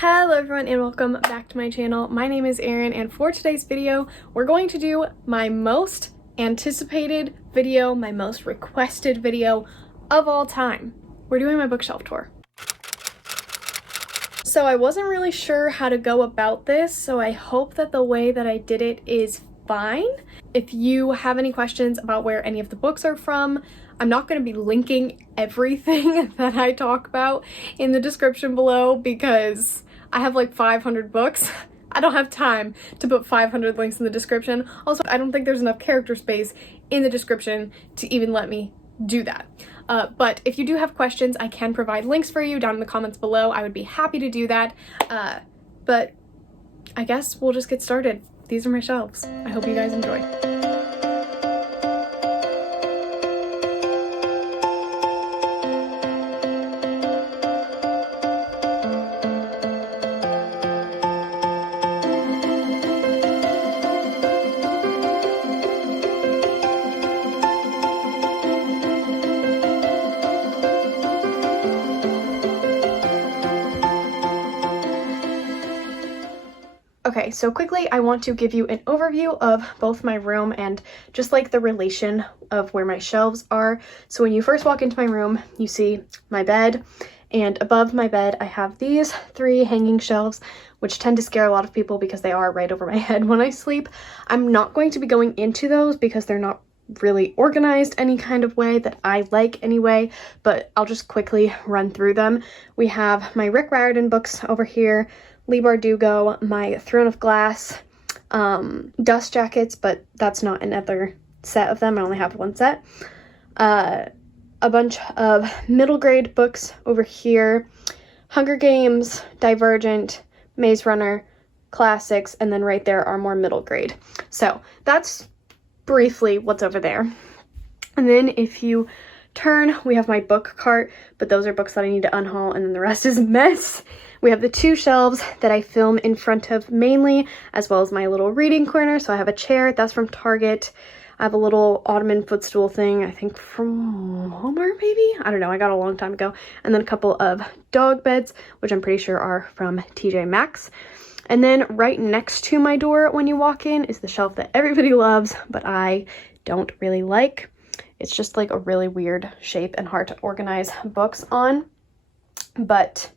Hello everyone and welcome back to my channel. My name is Erin and for today's video we're going to do my most anticipated video, my most requested video of all time. We're doing my bookshelf tour. So I wasn't really sure how to go about this, so I hope that the way that I did it is fine. If you have any questions about where any of the books are from, I'm not going to be linking everything that I talk about in the description below because I have like 500 books. I don't have time to put 500 links in the description. Also, I don't think there's enough character space in the description to even let me do that. But if you do have questions, I can provide links for you down in the comments below. I would be happy to do that. But I guess we'll just get started. These are my shelves. I hope you guys enjoy. Okay, so quickly I want to give you an overview of both my room and just like the relation of where my shelves are. So when you first walk into my room, you see my bed, and above my bed I have these 3 hanging shelves, which tend to scare a lot of people because they are right over my head when I sleep. I'm not going to be going into those because they're not really organized any kind of way that I like anyway, but I'll just quickly run through them. We have my Rick Riordan books over here, Leigh Bardugo, my Throne of Glass, dust jackets, but that's not another set of them. I only have one set. A bunch of middle grade books over here, Hunger Games, Divergent, Maze Runner, classics, and then right there are more middle grade. So that's briefly what's over there. And then if you turn, we have my book cart, but those are books that I need to unhaul, and then the rest is a mess. We have the 2 shelves that I film in front of mainly, as well as my little reading corner. So I have a chair, that's from Target. I have a little ottoman footstool thing, I think from Walmart maybe? I don't know, I got it a long time ago. And then a couple of dog beds, which I'm pretty sure are from TJ Maxx. And then right next to my door when you walk in is the shelf that everybody loves, but I don't really like. It's just like a really weird shape and hard to organize books on. But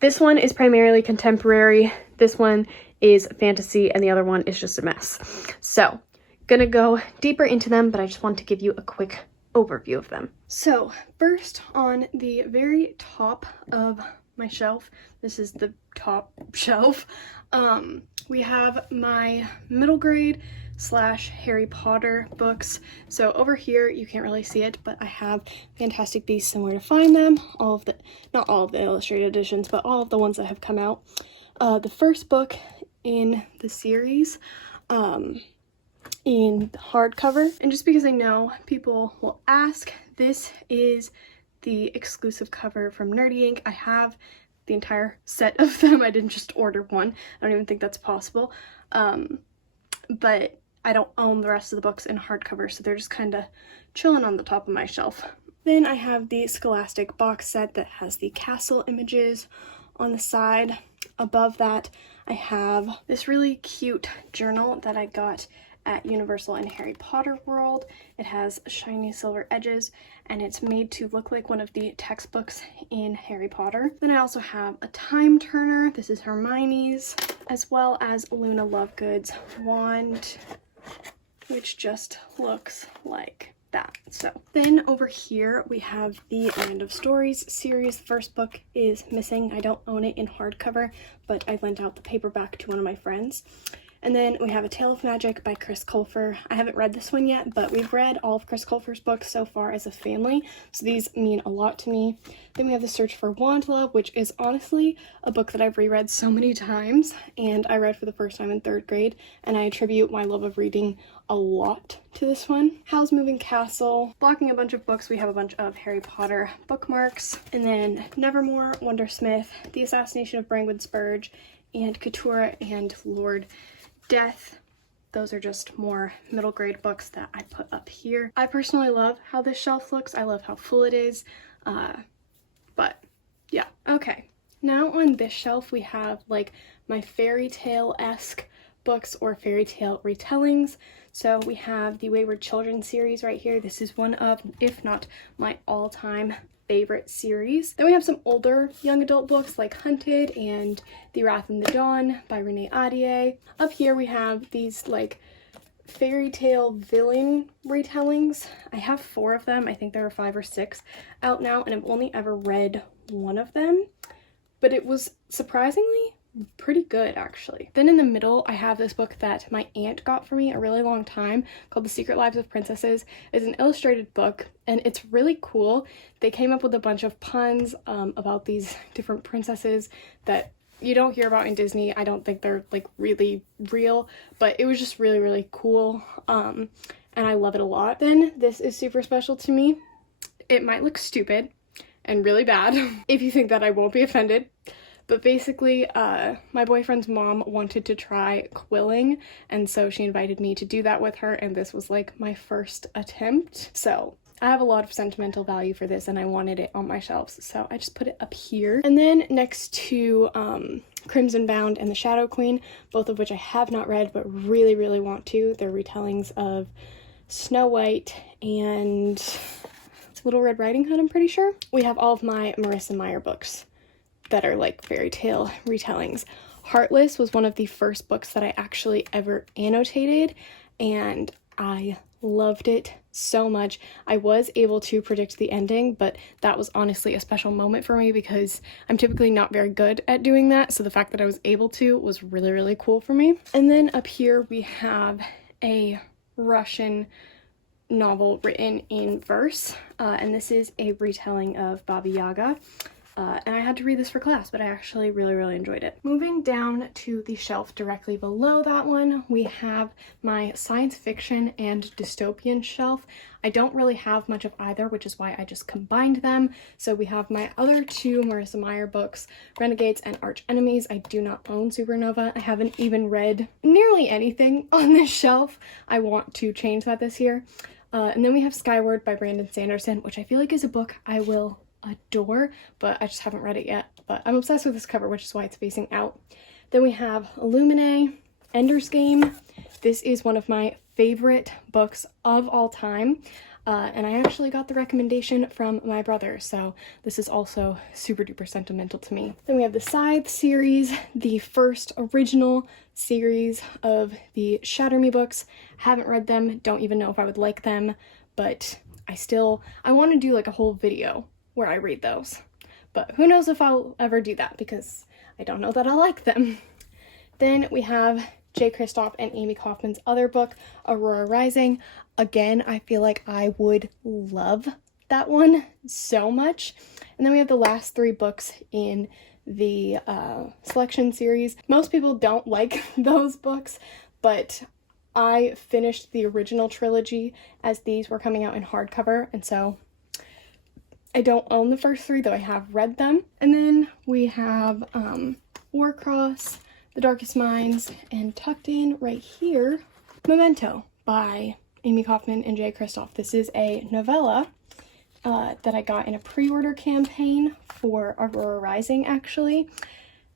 this one is primarily contemporary, this one is fantasy, and the other one is just a mess. So, gonna go deeper into them, but I just want to give you a quick overview of them. So, first on the very top of my shelf, this is the top shelf, we have my middle grade / Harry Potter books. So over here, you can't really see it, but I have Fantastic Beasts and Where to Find Them, not all of the illustrated editions, but all of the ones that have come out. The first book in the series, in hardcover, and just because I know people will ask, this is the exclusive cover from Nerdy Ink. I have the entire set of them. I didn't just order one. I don't even think that's possible. But I don't own the rest of the books in hardcover, so they're just kind of chilling on the top of my shelf. Then I have the Scholastic box set that has the castle images on the side. Above that, I have this really cute journal that I got at Universal and Harry Potter World. It has shiny silver edges, and it's made to look like one of the textbooks in Harry Potter. Then I also have a time turner. This is Hermione's, as well as Luna Lovegood's wand, which just looks like that. So then over here we have the Land of Stories series. The first book is missing. I don't own it in hardcover, but I lent out the paperback to one of my friends. And then we have A Tale of Magic by Chris Colfer. I haven't read this one yet, but we've read all of Chris Colfer's books so far as a family, so these mean a lot to me. Then we have The Search for Wand Love, which is honestly a book that I've reread so many times, and I read for the first time in 3rd grade, and I attribute my love of reading a lot to this one. Howl's Moving Castle. Blocking a bunch of books, we have a bunch of Harry Potter bookmarks, and then Nevermore, Wondersmith, The Assassination of Brangwen Spurge, and Couture and Lord Death. Those are just more middle grade books that I put up here. I personally love how this shelf looks. I love how full it is. But yeah, okay. Now on this shelf we have like my fairy tale-esque books or fairy tale retellings. So we have the Wayward Children series right here. This is one of, if not my all-time favorite series. Then we have some older young adult books like Hunted and The Wrath in the Dawn by Renee Ahdieh. Up here we have these like fairy tale villain retellings. I have 4 of them. I think there are 5 or 6 out now, and I've only ever read one of them, but it was surprisingly pretty good actually. Then in the middle I have this book that my aunt got for me a really long time called The Secret Lives of Princesses. It's an illustrated book and it's really cool. They came up with a bunch of puns about these different princesses that you don't hear about in Disney. I don't think they're like really real, but it was just really, really cool. And I love it a lot. Then this is super special to me. It might look stupid and really bad if you think that I won't be offended. But basically, my boyfriend's mom wanted to try quilling, and so she invited me to do that with her, and this was like my first attempt. So I have a lot of sentimental value for this, and I wanted it on my shelves, so I just put it up here. And then next to Crimson Bound and The Shadow Queen, both of which I have not read but really, really want to. They're retellings of Snow White and Little Red Riding Hood, I'm pretty sure. We have all of my Marissa Meyer books that are like fairy tale retellings. Heartless was one of the first books that I actually ever annotated, and I loved it so much. I was able to predict the ending, but that was honestly a special moment for me because I'm typically not very good at doing that, so the fact that I was able to was really, really cool for me. And then up here we have a Russian novel written in verse, and this is a retelling of Baba Yaga. And I had to read this for class, but I actually really, really enjoyed it. Moving down to the shelf directly below that one, we have my science fiction and dystopian shelf. I don't really have much of either, which is why I just combined them. So we have my other 2 Marissa Meyer books, Renegades and Arch Enemies. I do not own Supernova. I haven't even read nearly anything on this shelf. I want to change that this year. And then we have Skyward by Brandon Sanderson, which I feel like is a book I will adore, but I just haven't read it yet. But I'm obsessed with this cover, which is why it's facing out. Then we have Illuminae, Ender's Game. This is one of my favorite books of all time, and I actually got the recommendation from my brother, so this is also super duper sentimental to me. Then we have the Scythe series, the first original series of the Shatter Me books. Haven't read them, don't even know if I would like them, but I want to do like a whole video where I read those, but who knows if I'll ever do that because I don't know that I'll like them. Then we have Jay Kristoff and Amy Kaufman's other book, Aurora Rising. Again, I feel like I would love that one so much. And then we have the last 3 books in the selection series. Most people don't like those books, but I finished the original trilogy as these were coming out in hardcover, and so I don't own the first 3, though I have read them. And then we have Warcross, The Darkest Minds, and tucked in right here, Memento by Amy Kaufman and Jay Kristoff. This is a novella that I got in a pre-order campaign for Aurora Rising, actually.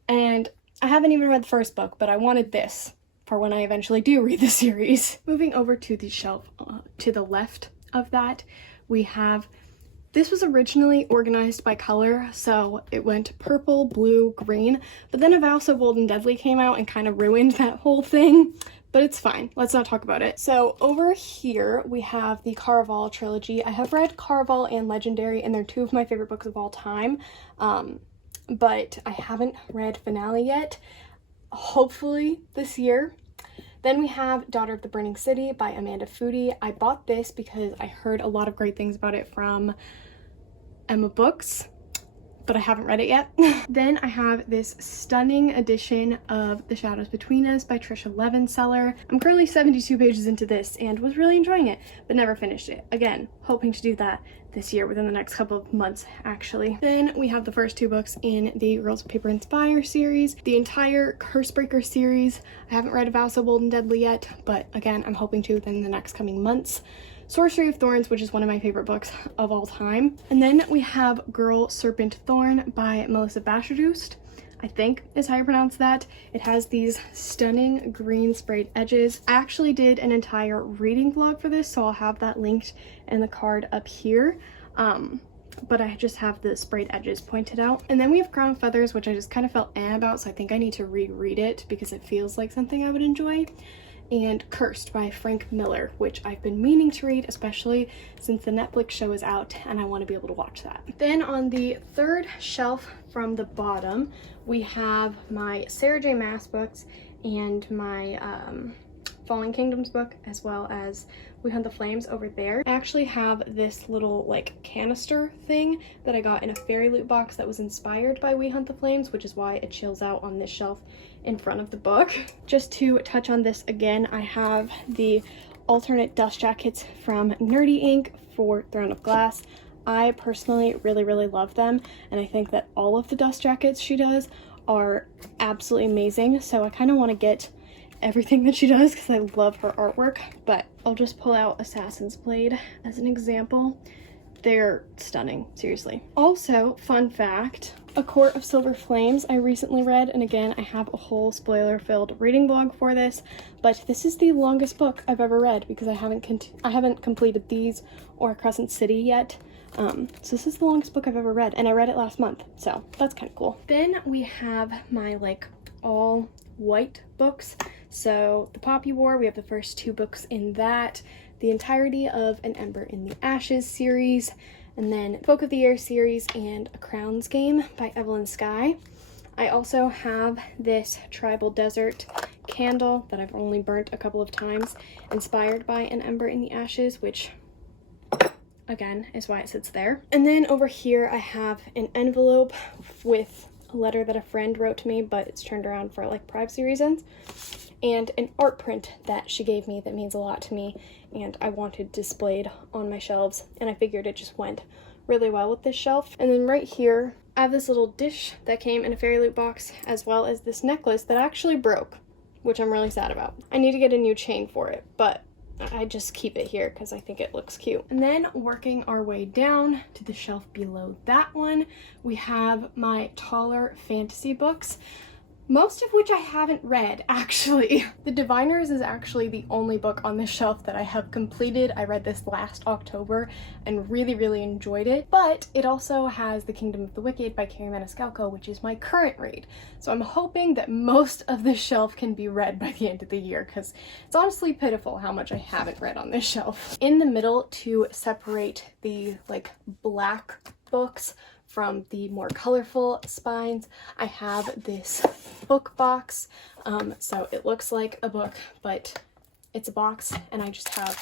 And I haven't even read the first book, but I wanted this for when I eventually do read the series. Moving over to the shelf to the left of that, we have, this was originally organized by color, so it went purple, blue, green, but then A Vow So Bold and Deadly came out and kind of ruined that whole thing, but it's fine. Let's not talk about it. So over here, we have the Caraval trilogy. I have read Caraval and Legendary, and they're 2 of my favorite books of all time, but I haven't read Finale yet. Hopefully this year. Then we have Daughter of the Burning City by Amanda Foody. I bought this because I heard a lot of great things about it from Emma Books, but I haven't read it yet. Then I have this stunning edition of The Shadows Between Us by Trisha Levenseller. I'm currently 72 pages into this and was really enjoying it, but never finished it. Again, hoping to do that this year, within the next couple of months, actually. Then we have the first 2 books in the Girls of Paper and Fire series, the entire Cursebreaker series. I haven't read A Vow So Bold and Deadly yet, but again, I'm hoping to within the next coming months. Sorcery of Thorns, which is one of my favorite books of all time. And then we have Girl Serpent Thorn by Melissa Bashadoost, I think is how you pronounce that. It has these stunning green sprayed edges. I actually did an entire reading vlog for this, so I'll have that linked in the card up here. But I just have the sprayed edges pointed out. And then we have Crown of Feathers, which I just kind of felt about, so I think I need to reread it because it feels like something I would enjoy. And Cursed by Frank Miller, which I've been meaning to read, especially since the Netflix show is out and I want to be able to watch that. Then on the third shelf from the bottom, we have my Sarah J Maas books and my Fallen Kingdoms book, as well as We Hunt the Flames over there. I actually have this little like canister thing that I got in a fairy loot box that was inspired by We Hunt the Flames, which is why it chills out on this shelf in front of the book. Just to touch on this again, I have the alternate dust jackets from Nerdy Ink for Throne of Glass. I personally really love them, and I think that all of the dust jackets she does are absolutely amazing, so I kind of want to get everything that she does because I love her artwork. But I'll just pull out Assassin's Blade as an example. They're stunning, seriously. Also, fun fact, A Court of Silver Flames I recently read, and again, I have a whole spoiler-filled reading blog for this, but this is the longest book I've ever read because I haven't completed these or Crescent City yet. So this is the longest book I've ever read, and I read it last month, so that's kind of cool. Then we have my like all white books. So the Poppy War, we have the first 2 books in that, the entirety of An Ember in the Ashes series, and then Folk of the Air series and A Crown's Game by Evelyn Skye. I also have this Tribal Desert candle that I've only burnt a couple of times, inspired by An Ember in the Ashes, which again is why it sits there. And then over here I have an envelope with a letter that a friend wrote to me, but it's turned around for like privacy reasons, and an art print that she gave me that means a lot to me and I wanted displayed on my shelves, and I figured it just went really well with this shelf. And then right here I have this little dish that came in a fairy loot box, as well as this necklace that actually broke, which I'm really sad about. I need to get a new chain for it, but I just keep it here because I think it looks cute. And then working our way down to the shelf below that one, we have my taller fantasy books, most of which I haven't read, actually. The Diviners is actually the only book on this shelf that I have completed. I read this last October and really enjoyed it, but it also has The Kingdom of the Wicked by Carrie Maniscalco, which is my current read. So I'm hoping that most of this shelf can be read by the end of the year, because it's honestly pitiful how much I haven't read on this shelf. In the middle, to separate the like black books from the more colorful spines, I have this book box. So it looks like a book, but it's a box, and I just have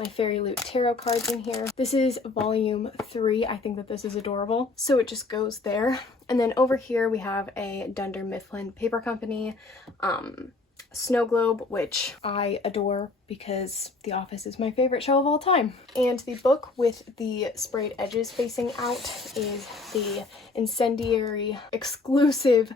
my Fairy Loot tarot cards in here. This is volume 3. I think that this is adorable, so it just goes there. And then over here we have a Dunder Mifflin Paper Company snow globe, which I adore because The Office is my favorite show of all time. And the book with the sprayed edges facing out is the Incendiary exclusive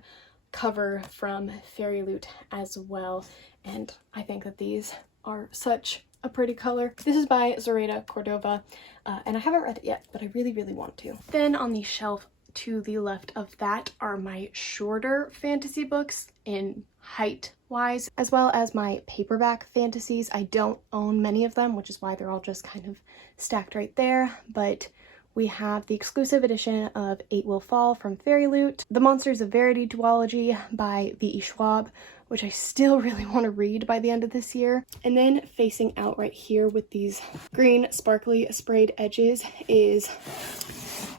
cover from Fairy Loot as well, and I think that these are such a pretty color. This is by Zoraida Cordova, and I haven't read it yet, but I really want to. Then on the shelf to the left of that are my shorter fantasy books in height wise, as well as my paperback fantasies. I don't own many of them, which is why they're all just kind of stacked right there, but we have the exclusive edition of Eight Will Fall from Fairy Loot, The Monsters of Verity duology by V.E. Schwab, which I still really want to read by the end of this year. And then facing out right here with these green sparkly sprayed edges is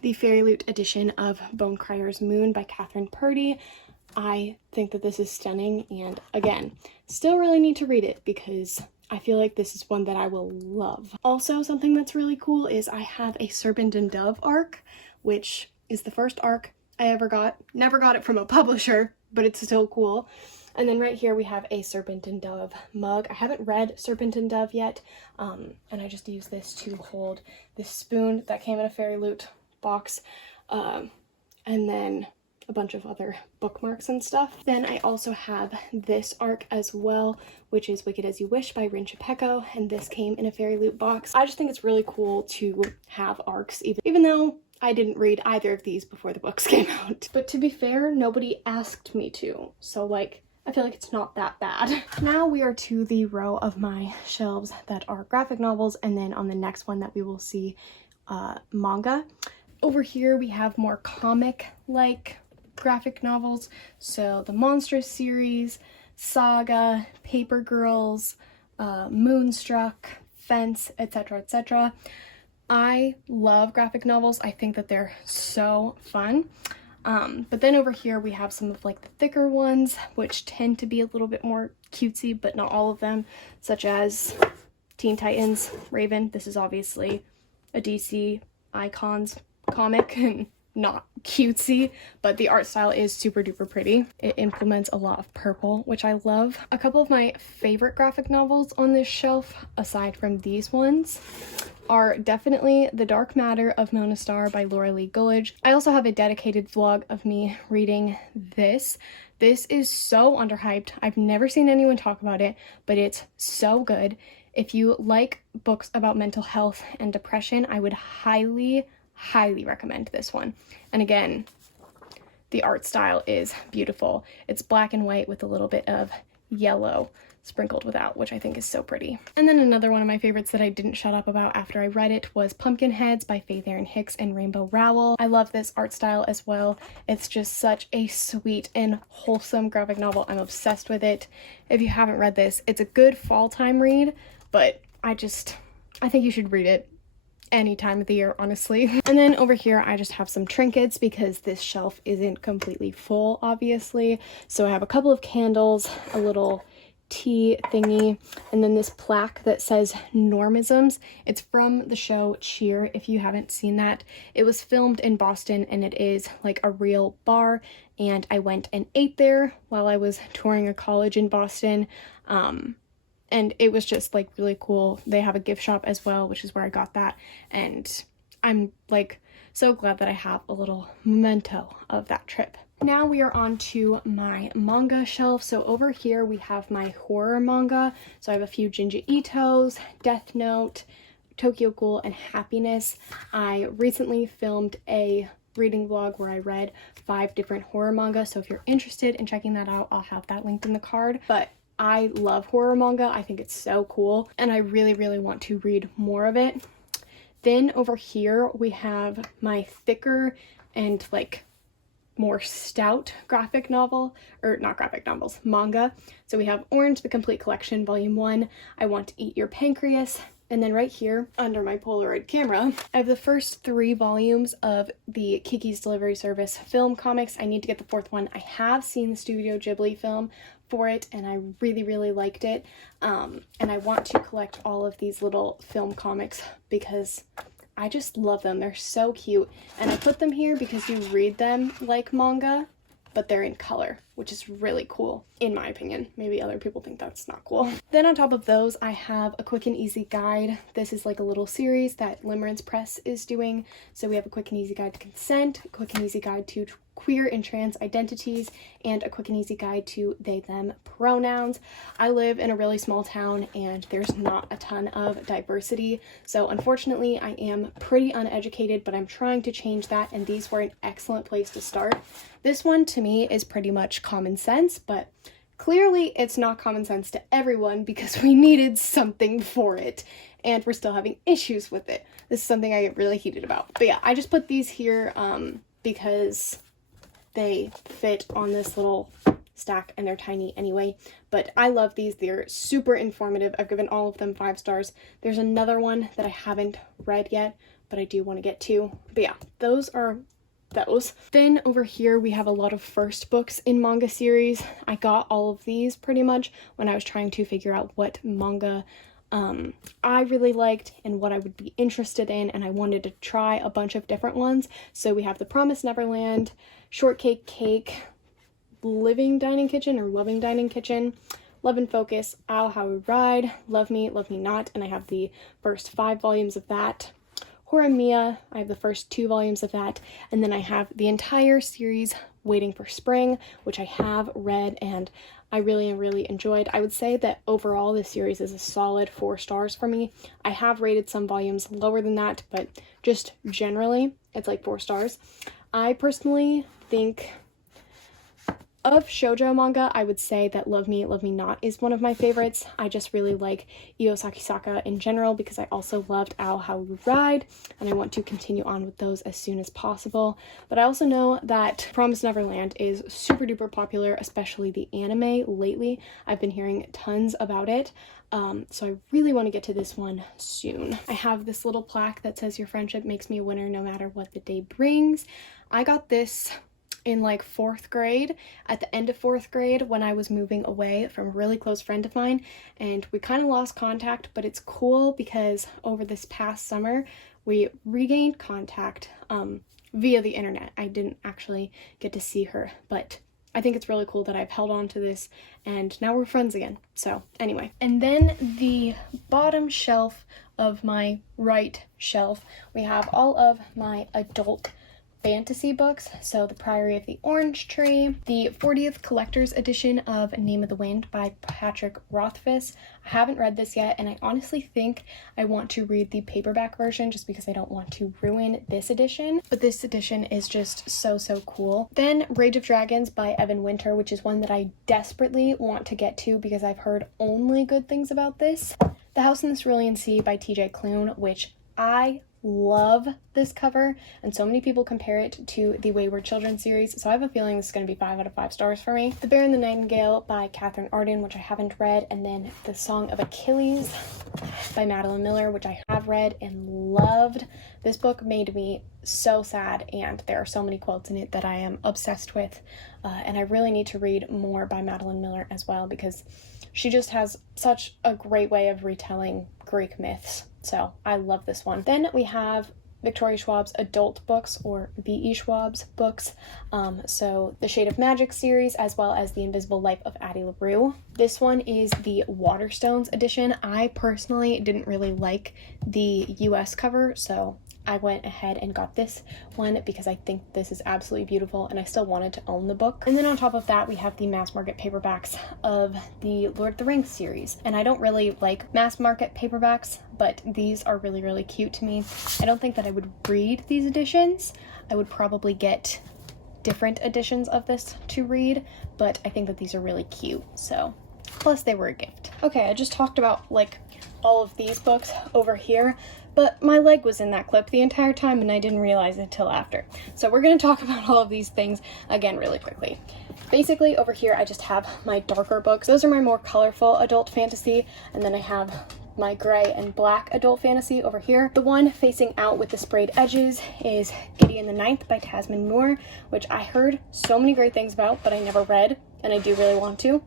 the Fairy Loot edition of Bonecryer's Moon by Catherine Purdy. I think that this is stunning, and again, still really need to read it because I feel like this is one that I will love. Also, something that's really cool is I have a Serpent and Dove arc, which is the first arc I ever got. Never got it from a publisher, but it's still cool. And then right here we have a Serpent and Dove mug. I haven't read Serpent and Dove yet, and I just use this to hold this spoon that came in a Fairy Loot box. And then a bunch of other bookmarks and stuff. Then I also have this ARC as well, which is Wicked As You Wish by Rin Chiapeko, and this came in a fairy loot box. I just think it's really cool to have ARCs, even though I didn't read either of these before the books came out. But to be fair, nobody asked me to, so like, I feel like it's not that bad. Now we are to the row of my shelves that are graphic novels, and then on the next one that we will see manga. Over here we have more comic-like graphic novels, so the Monstrous series, Saga, Paper Girls, Moonstruck, Fence, etc., etc. I love graphic novels. I think that they're so fun. But then over here we have some of like the thicker ones, which tend to be a little bit more cutesy, but not all of them, such as Teen Titans, Raven. This is obviously a DC Icons comic and not cutesy, but the art style is super duper pretty. It implements a lot of purple, which I love. A couple of my favorite graphic novels on this shelf, aside from these ones, are definitely The Dark Matter of Mona Star by Laura Lee Gullidge. I also have a dedicated vlog of me reading this. This is so underhyped. I've never seen anyone talk about it, but it's so good. If you like books about mental health and depression, I would highly recommend this one. And again, the art style is beautiful. It's black and white with a little bit of yellow sprinkled without, which I think is so pretty. And then another one of my favorites that I didn't shut up about after I read it was Pumpkinheads by Faith Erin Hicks and Rainbow Rowell. I love this art style as well. It's just such a sweet and wholesome graphic novel. I'm obsessed with it. If you haven't read this, it's a good fall time read, but I think you should read it any time of the year, honestly. And then over here I just have some trinkets because this shelf isn't completely full, obviously. So I have a couple of candles, a little tea thingy, and then this plaque that says Normisms. It's from the show Cheer, if you haven't seen that. It was filmed in Boston and it is like a real bar, and I went and ate there while I was touring a college in Boston. And it was just like really cool. They have a gift shop as well, which is where I got that. And I'm like so glad that I have a little memento of that trip. Now we are on to my manga shelf. So over here we have my horror manga. So I have a few Junji Ito's, Death Note, Tokyo Ghoul, and Happiness. I recently filmed a reading vlog where I read 5 different horror manga. So if you're interested in checking that out, I'll have that linked in the card. But I love horror manga. I think it's so cool, and I really want to read more of it. Then over here we have my thicker and like more stout graphic novel, or not graphic novels, manga. So we have Orange, the Complete Collection, Volume 1, I Want to Eat Your Pancreas, and then right here under my Polaroid camera, I have the first 3 volumes of the Kiki's Delivery Service film comics. I need to get the 4th one. I have seen the Studio Ghibli film for it, and I really liked it. And I want to collect all of these little film comics because I just love them. They're so cute. And I put them here because you read them like manga, but they're in color, which is really cool, in my opinion. Maybe other people think that's not cool. Then on top of those, I have a quick and easy guide. This is like a little series that Limerence Press is doing. So we have a quick and easy guide to consent, a quick and easy guide to queer and trans identities, and a quick and easy guide to they them pronouns. I live in a really small town and there's not a ton of diversity, so unfortunately I am pretty uneducated, but I'm trying to change that, and these were an excellent place to start. This one to me is pretty much common sense, but clearly it's not common sense to everyone because we needed something for it and we're still having issues with it. This is something I get really heated about. But yeah, I just put these here because they fit on this little stack and they're tiny anyway, but I love these. They're super informative. I've given all of them 5 stars. There's another one that I haven't read yet, but I do want to get to. But yeah, those are those. Then over here we have a lot of first books in manga series. I got all of these pretty much when I was trying to figure out what manga I really liked and what I would be interested in, and I wanted to try a bunch of different ones. So we have The Promised Neverland, Shortcake Cake, Living Dining Kitchen or Loving Dining Kitchen, Love and Focus, Ow How We Ride, Love Me Not, and I have the first 5 volumes of that. Horimiya, I have the first 2 volumes of that, and then I have the entire series Waiting for Spring, which I have read and I really enjoyed. I would say that overall this series is a solid 4 stars for me. I have rated some volumes lower than that, but just generally it's like 4 stars. I personally think of shoujo manga, I would say that Love Me, Love Me Not is one of my favorites. I just really like Io Sakisaka in general because I also loved Ao How We Ride, and I want to continue on with those as soon as possible. But I also know that Promised Neverland is super duper popular, especially the anime lately. I've been hearing tons about it. So I really want to get to this one soon. I have this little plaque that says your friendship makes me a winner no matter what the day brings. I got this in like 4th grade, at the end of 4th grade, when I was moving away from a really close friend of mine, and we kind of lost contact, but it's cool because over this past summer we regained contact via the internet. I didn't actually get to see her, but I think it's really cool that I've held on to this and now we're friends again. So anyway, and then the bottom shelf of my right shelf, we have all of my adult fantasy books. So The Priory of the Orange Tree, the 40th collector's edition of Name of the Wind by Patrick Rothfuss. I haven't read this yet, and I honestly think I want to read the paperback version just because I don't want to ruin this edition. But this edition is just so cool. Then Rage of Dragons by Evan Winter, which is one that I desperately want to get to because I've heard only good things about this. The House in the Cerulean Sea by TJ Klune, which I love this cover, and so many people compare it to the Wayward Children series, so I have a feeling this is going to be 5 out of 5 stars for me. The Bear and the Nightingale by Catherine Arden, which I haven't read, and then The Song of Achilles by Madeline Miller, which I have read and loved. This book made me so sad, and there are so many quotes in it that I am obsessed with, and I really need to read more by Madeline Miller as well because she just has such a great way of retelling Greek myths. So I love this one. Then we have Victoria Schwab's adult books, or V.E. Schwab's books. So the Shade of Magic series, as well as The Invisible Life of Addie LaRue. This one is the Waterstones edition. I personally didn't really like the US cover, so I went ahead and got this one because I think this is absolutely beautiful and I still wanted to own the book. And then on top of that, we have the mass market paperbacks of the Lord of the Rings series. And I don't really like mass market paperbacks, but these are really cute to me. I don't think that I would read these editions. I would probably get different editions of this to read, but I think that these are really cute. So, plus they were a gift. Okay, I just talked about like all of these books over here, but my leg was in that clip the entire time and I didn't realize it until after. So we're going to talk about all of these things again really quickly. Basically over here I just have my darker books. Those are my more colorful adult fantasy, and then I have my gray and black adult fantasy over here. The one facing out with the sprayed edges is Gideon the Ninth by Tasman Moore, which I heard so many great things about, but I never read, and I do really want to.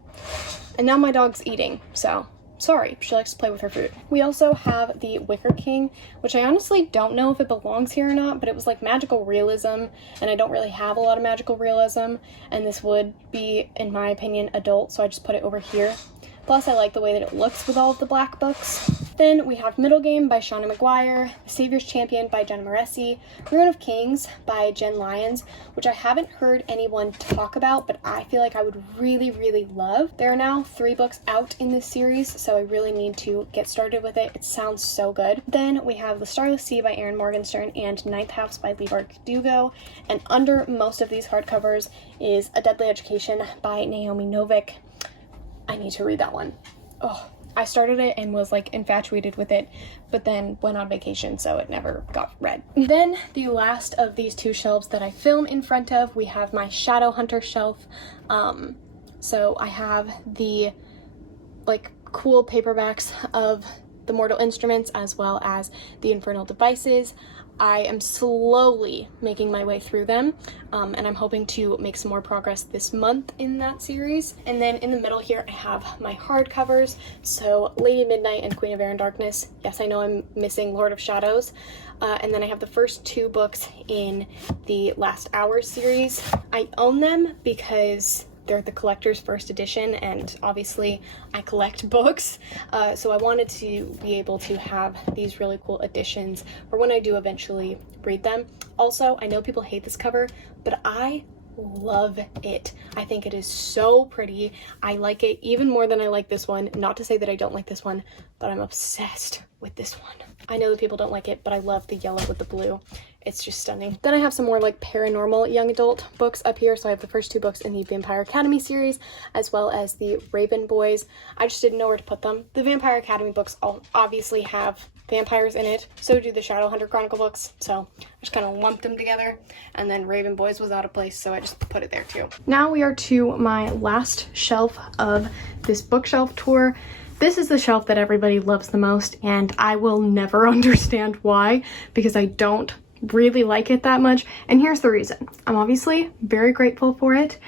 And now my dog's eating, so sorry, she likes to play with her food. We also have the Wicker King, which I honestly don't know if it belongs here or not, but it was like magical realism, and I don't really have a lot of magical realism, and this would be, in my opinion, adult, so I just put it over here. Plus, I like the way that it looks with all of the black books. Then we have Middle Game by Shauna McGuire, The Savior's Champion by Jenna Moresi, Ruin of Kings by Jen Lyons, which I haven't heard anyone talk about, but I feel like I would really love. There are now 3 books out in this series, so I really need to get started with it. It sounds so good. Then we have The Starless Sea by Erin Morgenstern and Ninth House by Lee Bardugo, and under most of these hardcovers is A Deadly Education by Naomi Novik. I need to read that one. Oh, I started it and was like infatuated with it, but then went on vacation, so it never got read. Then the last of these 2 shelves that I film in front of, we have my Shadowhunter shelf. So I have the like cool paperbacks of the Mortal Instruments as well as the Infernal Devices. I am slowly making my way through them, and I'm hoping to make some more progress this month in that series. And then in the middle here, I have my hardcovers, so Lady Midnight and Queen of Air and Darkness. Yes, I know I'm missing Lord of Shadows. And then I have the first 2 books in the Last Hour series. I own them because they're the collector's first edition, and obviously I collect books, so I wanted to be able to have these really cool editions for when I do eventually read them. Also, I know people hate this cover, but I love it. I think it is so pretty. I like it even more than I like this one. Not to say that I don't like this one, but I'm obsessed with this one. I know that people don't like it, but I love the yellow with the blue. It's just stunning. Then I have some more like paranormal young adult books up here. So I have the first 2 books in the Vampire Academy series, as well as the Raven Boys. I just didn't know where to put them. The Vampire Academy books all obviously have vampires in it. So do the Shadowhunter Chronicle books. So I just kind of lumped them together. And then Raven Boys was out of place, so I just put it there too. Now we are to my last shelf of this bookshelf tour. This is the shelf that everybody loves the most, and I will never understand why, because I don't really like it that much. And here's the reason. I'm obviously very grateful for it,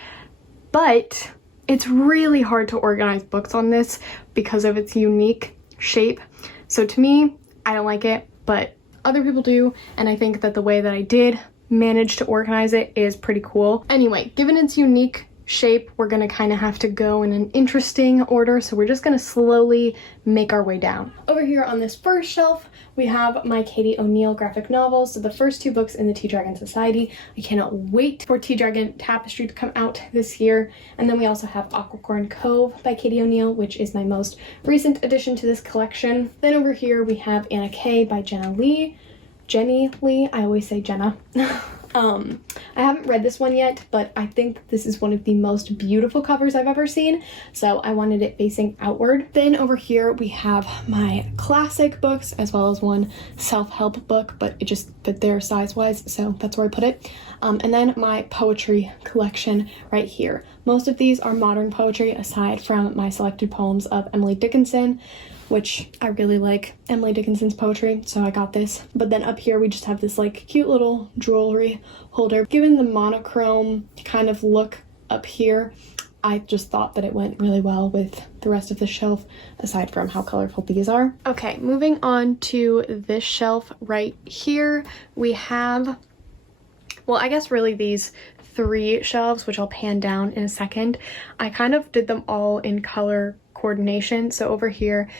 but it's really hard to organize books on this because of its unique shape. So to me, I don't like it, but other people do, and I think that the way that I did manage to organize it is pretty cool. Anyway, given its unique shape, we're gonna kind of have to go in an interesting order, so we're just gonna slowly make our way down. Over here on this first shelf, we have my Katie O'Neill graphic novels, so the first 2 books in the Tea Dragon Society. I cannot wait for Tea Dragon Tapestry to come out this year. And then we also have Aquacorn Cove by Katie O'Neill, which is my most recent addition to this collection. Then over here we have Anna Kay by Jenny Lee, I always say Jenna. I haven't read this one yet, but I think this is one of the most beautiful covers I've ever seen, so I wanted it facing outward. Then over here we have my classic books, as well as one self-help book, but it just fit there size-wise, so that's where I put it. And then my poetry collection right here. Most of these are modern poetry, aside from my selected poems of Emily Dickinson, which I really like Emily Dickinson's poetry, so I got this. But then up here we just have this like cute little jewelry holder. Given the monochrome kind of look up here, I just thought that it went really well with the rest of the shelf, aside from how colorful these are. Okay, moving on to this shelf right here, we have, well, I guess really these 3 shelves, which I'll pan down in a second. I kind of did them all in color coordination. So over here,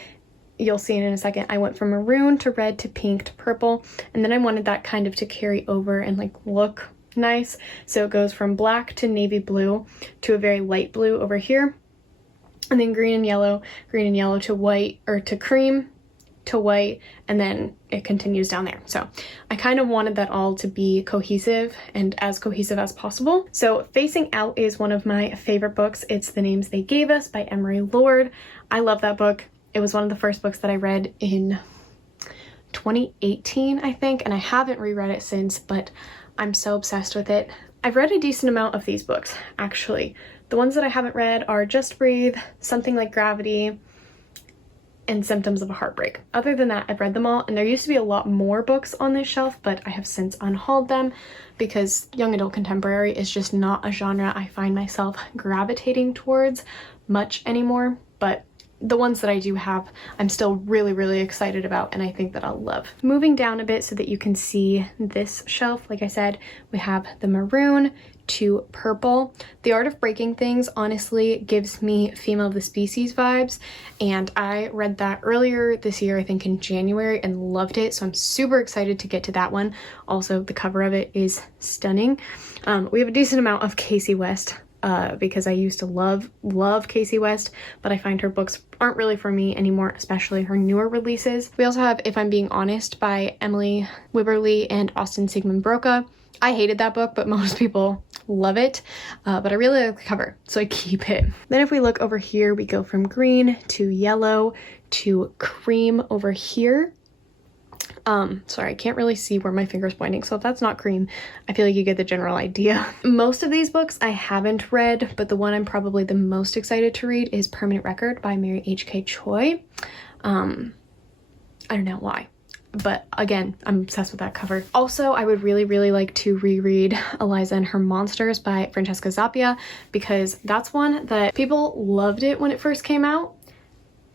you'll see it in a second, I went from maroon to red to pink to purple, and then I wanted that kind of to carry over and like look nice. So it goes from black to navy blue to a very light blue over here, and then green and yellow to white, or to cream to white, and then it continues down there. So I kind of wanted that all to be cohesive and as cohesive as possible. So Facing Out is one of my favorite books. It's The Names They Gave Us by Emery Lord. I love that book. It was one of the first books that I read in 2018, I think, and I haven't reread it since, but I'm so obsessed with it. I've read a decent amount of these books, actually. The ones that I haven't read are Just Breathe, Something Like Gravity, and Symptoms of a Heartbreak. Other than that, I've read them all, and there used to be a lot more books on this shelf, but I have since unhauled them because young adult contemporary is just not a genre I find myself gravitating towards much anymore. But the ones that I do have, I'm still really, really excited about, and I think that I'll love. Moving down a bit so that you can see this shelf, like I said, we have the maroon to purple. The Art of Breaking Things honestly gives me Female of the Species vibes, and I read that earlier this year, I think in January, and loved it, so I'm super excited to get to that one. Also, the cover of it is stunning. We have a decent amount of Casey West, because I used to love Casey West, but I find her books aren't really for me anymore, especially her newer releases. We also have If I'm Being Honest by Emily Wibberley and Austin Sigmund Broca. I hated that book, but most people love it, but I really like the cover, so I keep it. Then if we look over here, we go from green to yellow to cream over here. Sorry, I can't really see where my finger's pointing, so if that's not cream, I feel like you get the general idea. Most of these books I haven't read, but the one I'm probably the most excited to read is Permanent Record by Mary H.K. Choi. I don't know why, but again, I'm obsessed with that cover. Also, I would really, really like to reread Eliza and Her Monsters by Francesca Zappia, because that's one that people loved it when it first came out,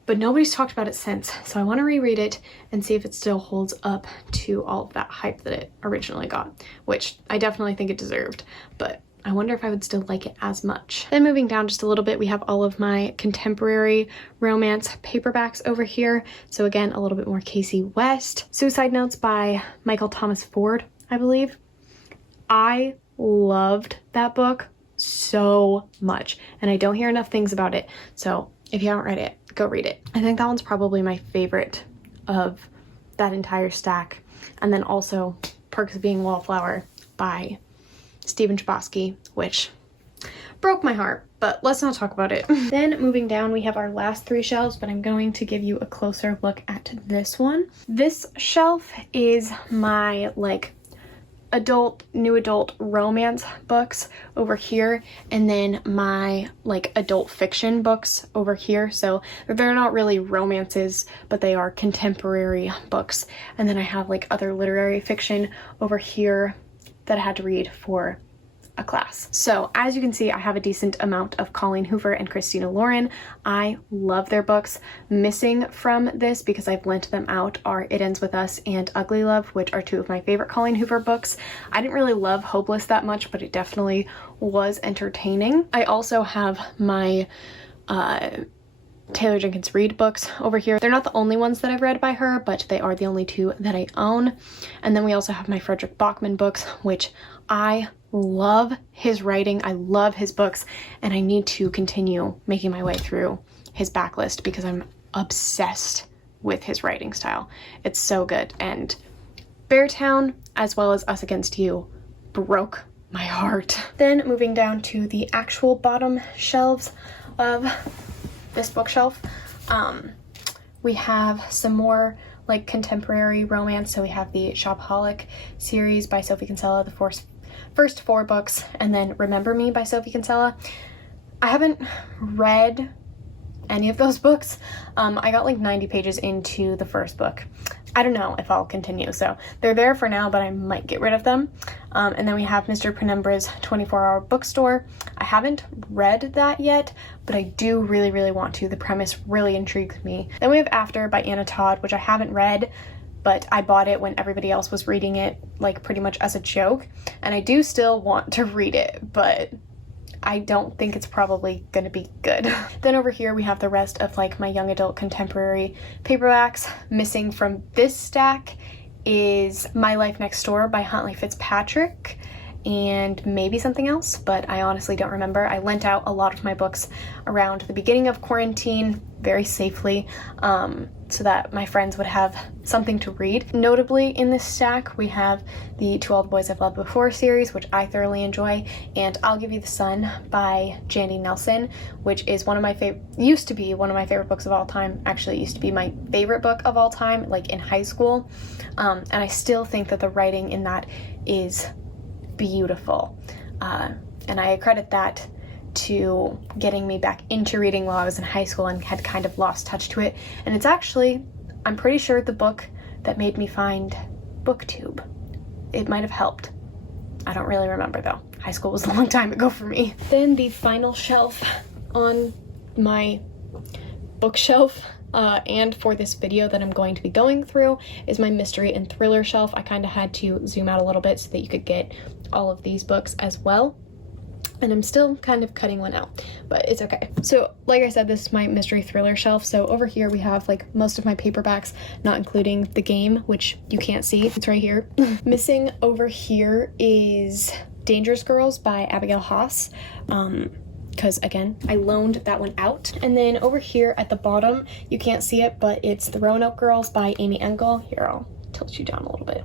but nobody's talked about it since. So I want to reread it and see if it still holds up to all of that hype that it originally got, which I definitely think it deserved, but I wonder if I would still like it as much. Then moving down just a little bit, we have all of my contemporary romance paperbacks over here. So again, a little bit more Casey West. Suicide Notes by Michael Thomas Ford, I believe. I loved that book so much, and I don't hear enough things about it. So if you haven't read it, go read it. I think that one's probably my favorite of that entire stack. And then also Perks of Being a Wallflower by Stephen Chbosky, which broke my heart, but let's not talk about it. Then moving down, we have our last 3 shelves, but I'm going to give you a closer look at this one. This shelf is my like new adult romance books over here, and then my like adult fiction books over here. So they're not really romances, but they are contemporary books. And then I have like other literary fiction over here that I had to read for a class. So as you can see, I have a decent amount of Colleen Hoover and Christina Lauren. I love their books. Missing from this, because I've lent them out, are It Ends With Us and Ugly Love, which are 2 of my favorite Colleen Hoover books. I didn't really love Hopeless that much, but it definitely was entertaining. I also have my Taylor Jenkins Reid books over here. They're not the only ones that I've read by her, but they are the only 2 that I own. And then we also have my Frederick Bachman books, which I love his writing. I love his books, and I need to continue making my way through his backlist because I'm obsessed with his writing style. It's so good. And Beartown, as well as Us Against You, broke my heart. Then moving down to the actual bottom shelves of this bookshelf, we have some more like contemporary romance. So we have the Shopaholic series by Sophie Kinsella, the first 4 books, and then Remember Me by Sophie Kinsella. I haven't read any of those books. I got like 90 pages into the first book. I don't know if I'll continue, so they're there for now, but I might get rid of them. And then we have Mr. Penumbra's 24-Hour Bookstore. I haven't read that yet, but I do really, really want to. The premise really intrigues me. Then we have After by Anna Todd, which I haven't read, but I bought it when everybody else was reading it, like pretty much as a joke. And I do still want to read it, but I don't think it's probably gonna be good. Then over here we have the rest of like my young adult contemporary paperbacks. Missing from this stack is My Life Next Door by Huntley Fitzpatrick, and maybe something else, but I honestly don't remember. I lent out a lot of my books around the beginning of quarantine very safely, so that my friends would have something to read. Notably in this stack, we have the To All the Boys I've Loved Before series, which I thoroughly enjoy, and I'll Give You the Sun by Jandy Nelson, which is used to be one of my favorite books of all time. Actually, it used to be my favorite book of all time, like in high school, and I still think that the writing in that is beautiful, and I credit that to getting me back into reading while I was in high school and had kind of lost touch to it. And it's actually, I'm pretty sure, the book that made me find BookTube. It might have helped. I don't really remember though. High school was a long time ago for me. Then the final shelf on my bookshelf, and for this video that I'm going to be going through, is my mystery and thriller shelf. I kind of had to zoom out a little bit so that you could get all of these books as well. And I'm still kind of cutting one out, but it's okay. So like I said, this is my mystery thriller shelf. So over here we have like most of my paperbacks, not including The Game, which you can't see. It's right here. Missing over here is Dangerous Girls by Abigail Haas. Because again, I loaned that one out. And then over here at the bottom, you can't see it, but it's The Roanoke Girls by Amy Engel. Here, I'll tilt you down a little bit.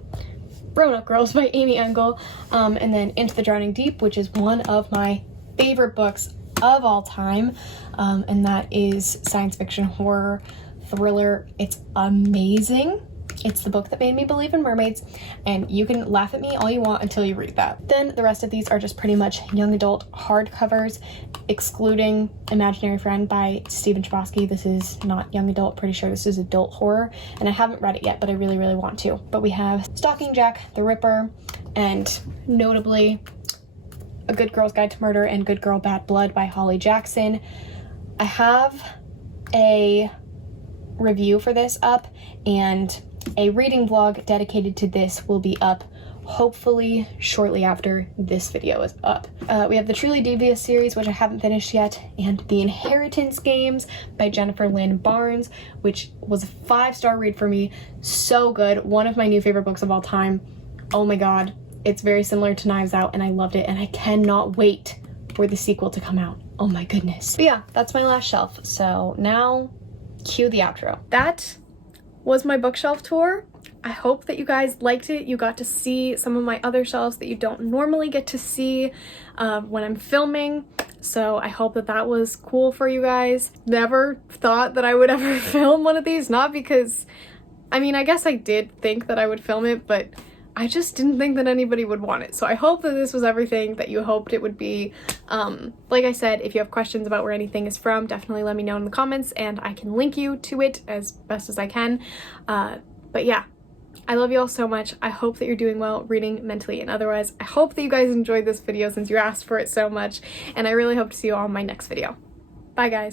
Roanoke Girls by Amy Engel, and then Into the Drowning Deep, which is one of my favorite books of all time, and that is science fiction, horror, thriller. It's amazing. It's the book that made me believe in mermaids, and you can laugh at me all you want until you read that. Then the rest of these are just pretty much young adult hardcovers, excluding Imaginary Friend by Stephen Chbosky. This is not young adult, pretty sure this is adult horror, and I haven't read it yet, but I really, really want to. But we have Stalking Jack the Ripper, and notably A Good Girl's Guide to Murder and Good Girl Bad Blood by Holly Jackson. I have a review for this up, and a reading vlog dedicated to this will be up hopefully shortly after this video is up. We have the Truly Devious series, which I haven't finished yet, and The Inheritance Games by Jennifer Lynn Barnes, which was a 5-star read for me. So good. One of my new favorite books of all time. Oh my god. It's very similar to Knives Out, and I loved it, and I cannot wait for the sequel to come out. Oh my goodness. But yeah, that's my last shelf. So now, cue the outro. That was my bookshelf tour. I hope that you guys liked it. You got to see some of my other shelves that you don't normally get to see when I'm filming. So I hope that that was cool for you guys. Never thought that I would ever film one of these. Not because, I mean, I guess I did think that I would film it, but I just didn't think that anybody would want it. So I hope that this was everything that you hoped it would be. Like I said, if you have questions about where anything is from, definitely let me know in the comments and I can link you to it as best as I can. But yeah, I love you all so much. I hope that you're doing well reading mentally and otherwise. I hope that you guys enjoyed this video since you asked for it so much, and I really hope to see you all in my next video. Bye guys.